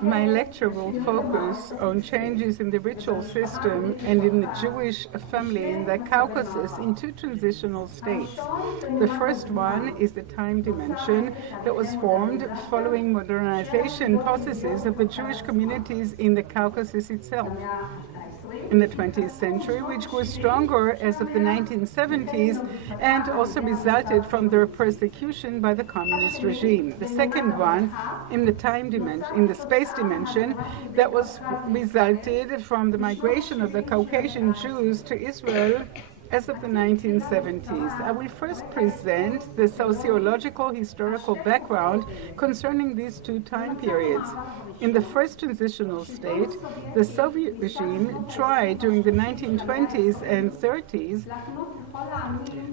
My lecture will focus on changes in the ritual system and in the Jewish family in the Caucasus in two transitional states. The first one is the time dimension that was formed following modernization processes of the Jewish communities in the Caucasus itself. In the 20th century, which grew stronger as of the 1970s and also resulted from their persecution by the communist regime. The second one, in the time dimension, in the space dimension, that was resulted from the migration of the Caucasian Jews to Israel as of the 1970s. I will first present the sociological historical background concerning these two time periods. In the first transitional state, the Soviet regime tried during the 1920s and 30s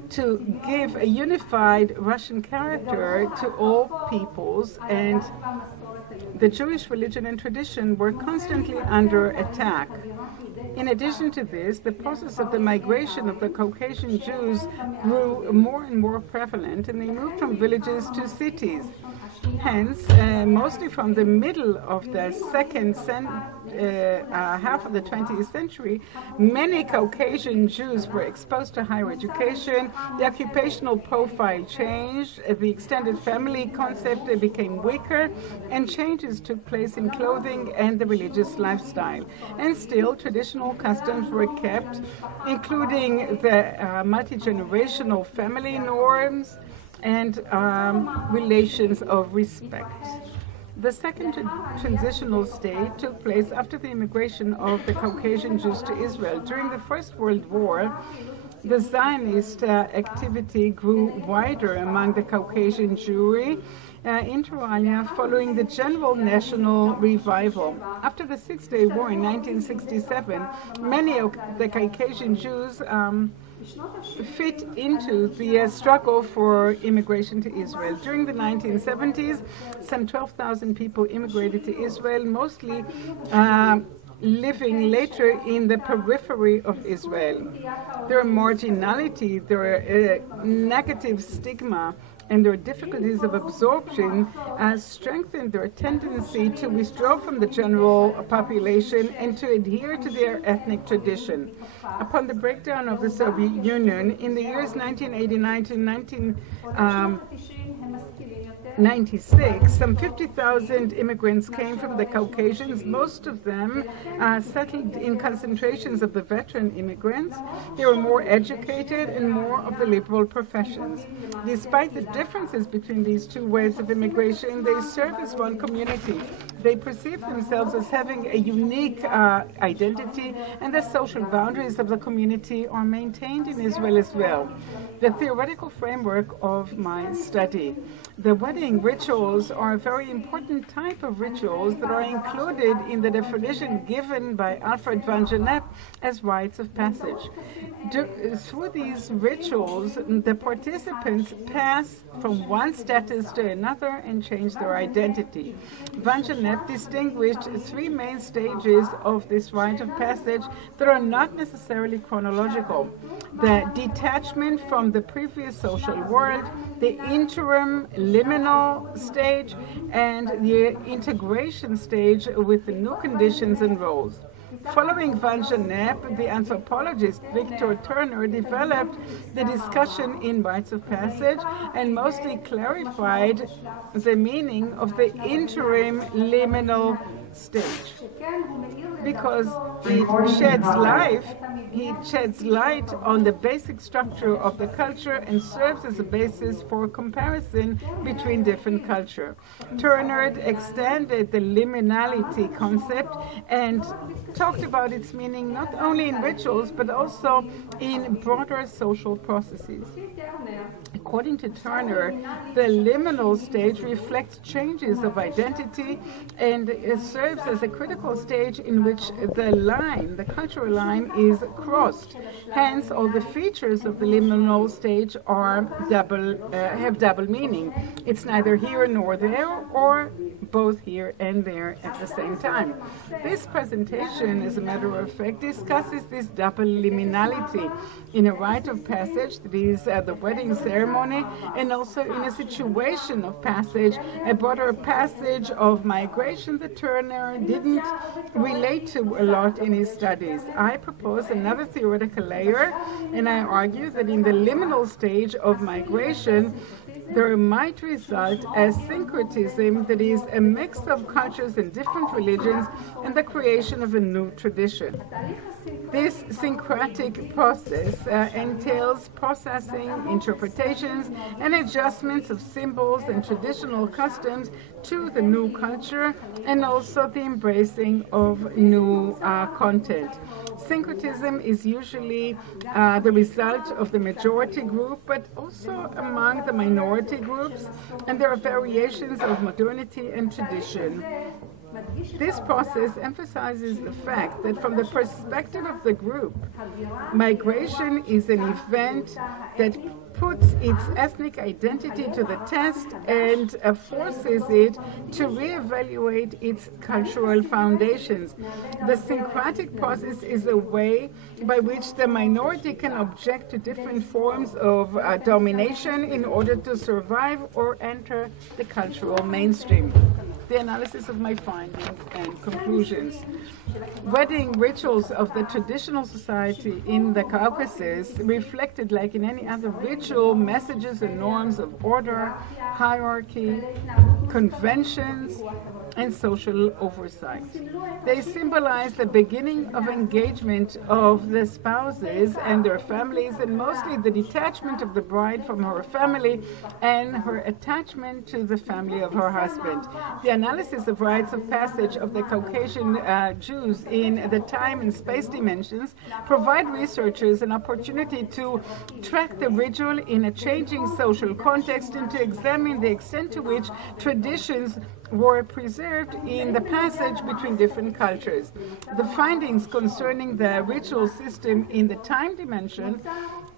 to give a unified Russian character to all peoples, and the Jewish religion and tradition were constantly under attack. In addition to this, the process of the migration of the Caucasian Jews grew more and more prevalent, and they moved from villages to cities. Hence, mostly from the middle of the second half of the 20th century, many Caucasian Jews were exposed to higher education, the occupational profile changed, the extended family concept became weaker, and changes took place in clothing and the religious lifestyle. And still, traditional customs were kept, including the multi-generational family norms and relations of respect. The second transitional state took place after the immigration of the Caucasian Jews to Israel. During the First World War, the Zionist activity grew wider among the Caucasian Jewry inter alia following the general national revival. After the Six-Day War in 1967, many of the Caucasian Jews fit into the struggle for immigration to Israel. During the 1970s, some 12,000 people immigrated to Israel, mostly living later in the periphery of Israel. Their marginality, their negative stigma, and their difficulties of absorption strengthened their tendency to withdraw from the general population and to adhere to their ethnic tradition. Upon the breakdown of the Soviet Union in the years 1989 to 1996, some 50,000 immigrants came from the Caucasians. Most of them settled in concentrations of the veteran immigrants. They were more educated and more of the liberal professions. Despite the differences between these two waves of immigration, they serve as one community. They perceive themselves as having a unique identity, and the social boundaries of the community are maintained in Israel as well. The theoretical framework of my study. The wedding rituals are a very important type of rituals that are included in the definition given by Alfred van Gennep as rites of passage. Through these rituals, the participants pass from one status to another and change their identity. Van Gennep distinguished three main stages of this rite of passage that are not necessarily chronological: the detachment from the previous social world, the interim liminal stage, and the integration stage with the new conditions and roles. Following Van Gennep, the anthropologist Victor Turner developed the discussion in rites of passage and mostly clarified the meaning of the interim liminal stage, because he sheds light on the basic structure of the culture and serves as a basis for comparison between different cultures. Turner extended the liminality concept and talked about its meaning not only in rituals but also in broader social processes. According to Turner, the liminal stage reflects changes of identity and serves as a critical stage in which the cultural line is crossed. Hence, all the features of the liminal stage are have double meaning. It's neither here nor there, or both here and there at the same time. This presentation, as a matter of fact, discusses this double liminality in a rite of passage, that is the wedding ceremony, and also in a situation of passage, a broader passage of migration that Turner didn't relate to a lot in his studies. I propose another theoretical layer, and I argue that in the liminal stage of migration, there might result a syncretism, that is a mix of cultures and different religions, and the creation of a new tradition. This syncretic process entails processing, interpretations, and adjustments of symbols and traditional customs to the new culture, and also the embracing of new content. Syncretism is usually the result of the majority group, but also among the minority groups, and there are variations of modernity and tradition. This process emphasizes the fact that from the perspective of the group, migration is an event that puts its ethnic identity to the test and forces it to reevaluate its cultural foundations. The syncretic process is a way by which the minority can object to different forms of domination in order to survive or enter the cultural mainstream. The analysis of my findings and conclusions. Wedding rituals of the traditional society in the Caucasus reflected, like in any other ritual, messages and norms of order, hierarchy, conventions, and social oversight. They symbolize the beginning of engagement of the spouses and their families, and mostly the detachment of the bride from her family and her attachment to the family of her husband. The analysis of rites of passage of the Caucasian Jews in the time and space dimensions provide researchers an opportunity to track the ritual in a changing social context and to examine the extent to which traditions were preserved in the passage between different cultures. The findings concerning the ritual system in the time dimension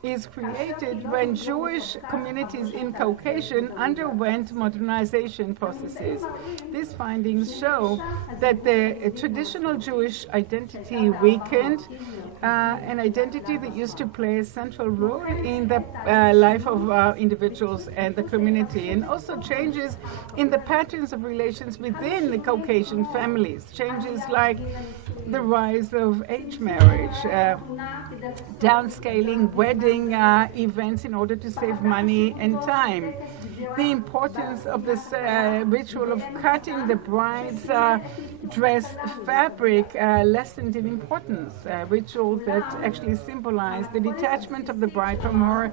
is created when Jewish communities in Caucasus underwent modernization processes. These findings show that the traditional Jewish identity weakened, an identity that used to play a central role in the life of individuals and the community, and also changes in the patterns of relations within the Caucasian families, changes like the rise of age marriage, downscaling wedding events in order to save money and time, the importance of this ritual of cutting the bride's dress fabric lessened in importance, a ritual that actually symbolized the detachment of the bride from her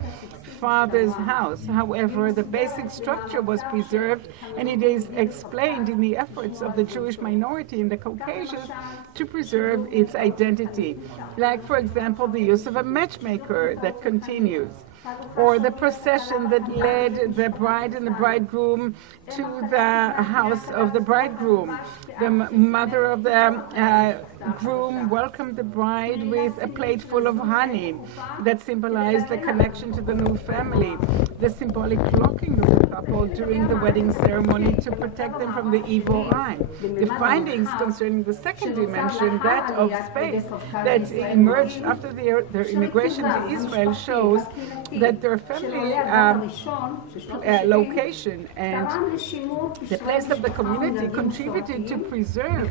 father's house. However, the basic structure was preserved, and it is explained in the efforts of the Jewish minority in the Caucasus to preserve its identity. Like, for example, the use of a matchmaker that continues, or the procession that led the bride and the bridegroom to the house of the bridegroom. The mother of the groom welcomed the bride with a plate full of honey that symbolized the connection to the new family. The symbolic cloaking of the couple during the wedding ceremony to protect them from the evil eye. The findings concerning the second dimension, that of space, that emerged after their immigration to Israel, shows that their family location and the place of the community contributed to preserve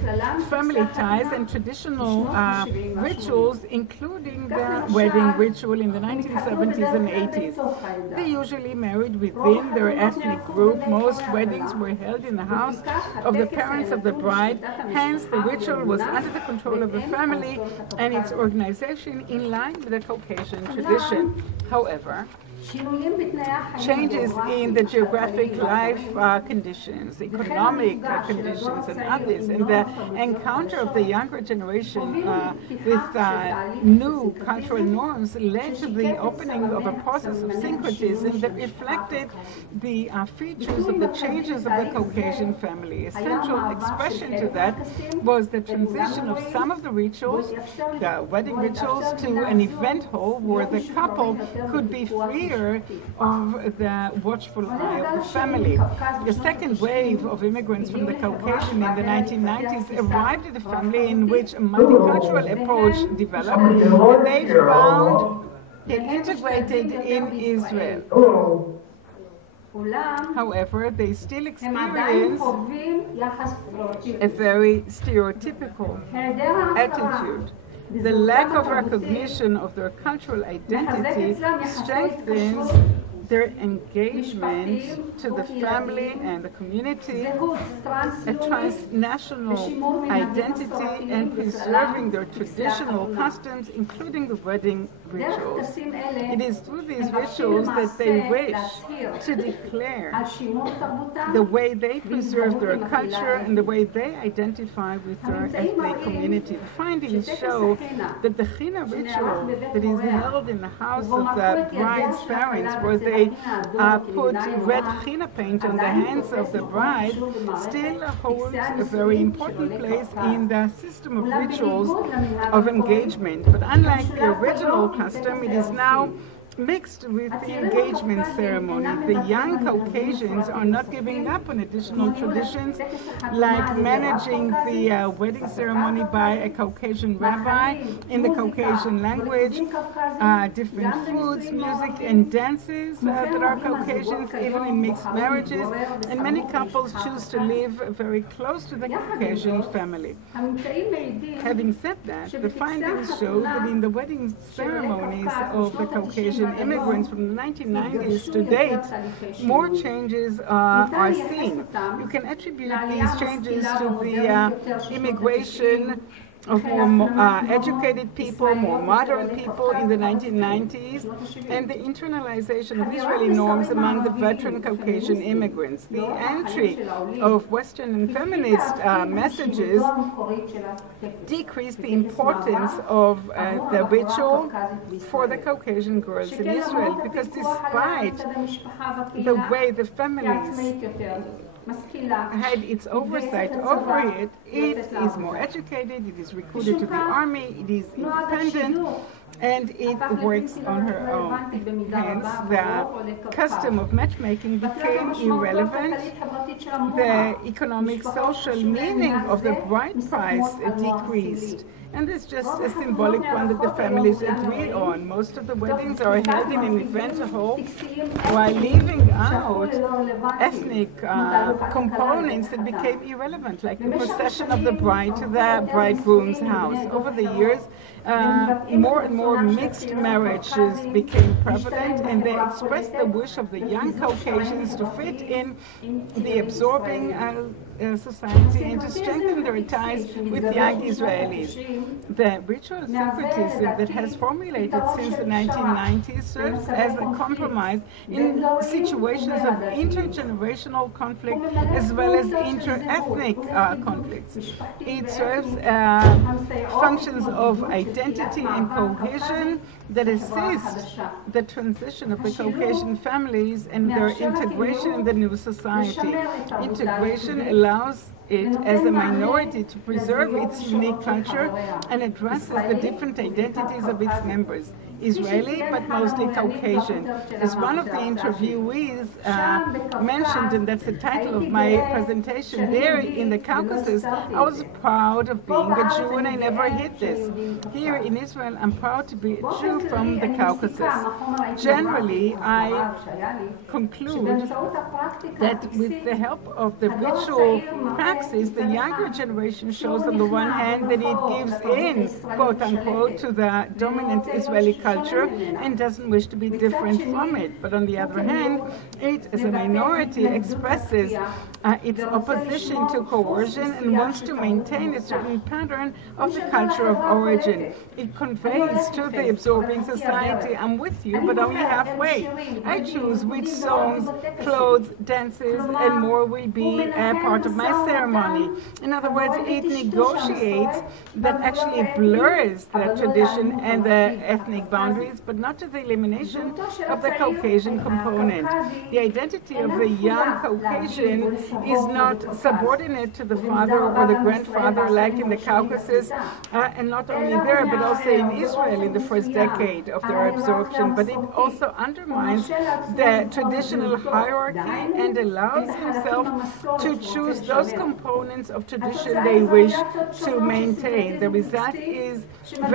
family ties and traditional rituals, including the wedding ritual in the 1970s and 80s. They usually married within their ethnic group. Most weddings were held in the house of the parents of the bride. Hence, the ritual was under the control of the family and its organization in line with the Caucasian tradition. However, changes in the geographic life conditions, economic conditions, and others, and the encounter of the younger generation with new cultural norms led to the opening of a process of syncretism that reflected the features of the changes of the Caucasian family. A central expression to that was the transition of some of the rituals, the wedding rituals, to an event hall where the couple could be freer of the watchful eye of the family. The second wave of immigrants from the Caucasian in the 1990s arrived at a family in which a multicultural approach developed, and they found it integrated in Israel. However, they still experience a very stereotypical attitude. The lack of recognition of their cultural identity strengthens their engagement to the family and the community, a transnational identity, and preserving their traditional customs, including the wedding rituals. It is through these rituals that they wish to declare the way they preserve their culture and the way they identify with their ethnic community. The findings show that the China ritual that is held in the house of the bride's parents, where they put red China paint on the hands of the bride, still holds a very important place in the system of rituals of engagement. But unlike the original custom, it is now mixed with the engagement ceremony. The young Caucasians are not giving up on additional traditions like managing the wedding ceremony by a Caucasian rabbi in the Caucasian language, different foods, music, and dances that are Caucasians, even in mixed marriages, and many couples choose to live very close to the Caucasian family. Having said that, the findings show that in the wedding ceremonies of the Caucasian immigrants from the 1990s to date, more changes are seen. You can attribute these changes to the immigration of more educated people, more modern people in the 1990s, and the internalization of Israeli norms among the veteran Caucasian immigrants. The entry of Western and feminist messages decreased the importance of the ritual for the Caucasian girls in Israel, because despite the way the families had its oversight over it, it is more educated, it is recruited to the army, it is independent, and it works on her own. Hence, the custom of matchmaking became irrelevant. The economic, social meaning of the bride price decreased. And it's just a symbolic one that the families agreed on. Most of the weddings are held in an event hall, while leaving out ethnic components that became irrelevant, like the procession of the bride to the bridegroom's house. Over the years, more and more mixed marriages became prevalent, and they expressed the wish of the young Caucasians to fit in the absorbing society and to strengthen their ties with young Israelis. The ritual syncretism that has formulated since the 1990s serves as a compromise in situations of intergenerational conflict as well as inter-ethnic conflicts. It serves functions of identity and cohesion that assist the transition of the Caucasian families and their integration in the new society. Integration allows it as a minority to preserve its unique culture and addresses the different identities of its members. Israeli, but mostly Caucasian. As one of the interviewees mentioned, and that's the title of my presentation, there in the Caucasus, I was proud of being a Jew and I never hid this. Here in Israel, I'm proud to be a Jew from the Caucasus. Generally, I conclude that with the help of the ritual praxis, the younger generation shows on the one hand that it gives in, quote unquote, to the dominant Israeli culture, culture and doesn't wish to be different from it. But on the other hand, it, as a minority, expresses its opposition to coercion and wants to maintain a certain pattern of the culture of origin. It conveys to the absorbing society, I'm with you, but only halfway. I choose which songs, clothes, dances, and more will be a part of my ceremony. In other words, it negotiates that actually blurs the tradition and the ethnic boundaries, but not to the elimination of the Caucasian component. The identity of the young Caucasian is not subordinate to the father or the grandfather like in the Caucasus, and not only there, but also in Israel in the first decade of their absorption. But it also undermines the traditional hierarchy and allows himself to choose those components of tradition they wish to maintain. The result is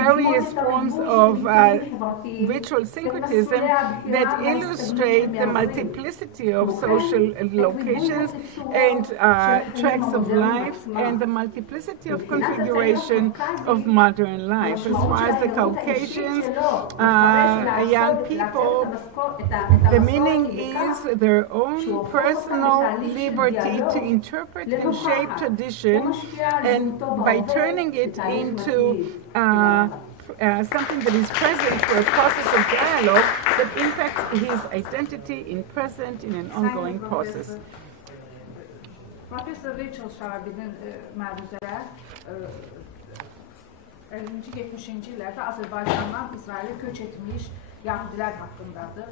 various forms of ritual syncretism that illustrate the multiplicity of social locations and tracks of life and the multiplicity of configuration of modern life. As far as the Caucasians, young people, the meaning is their own personal liberty to interpret and shape tradition, and by turning it into something that is present for a process of dialogue that impacts his identity in present in an ongoing process. Professor Rachel Sharabi'nin məruzələr 50-70-ci illərdə Azərbaycandan İsrailə köç etmiş Yahudilər haqqındadır.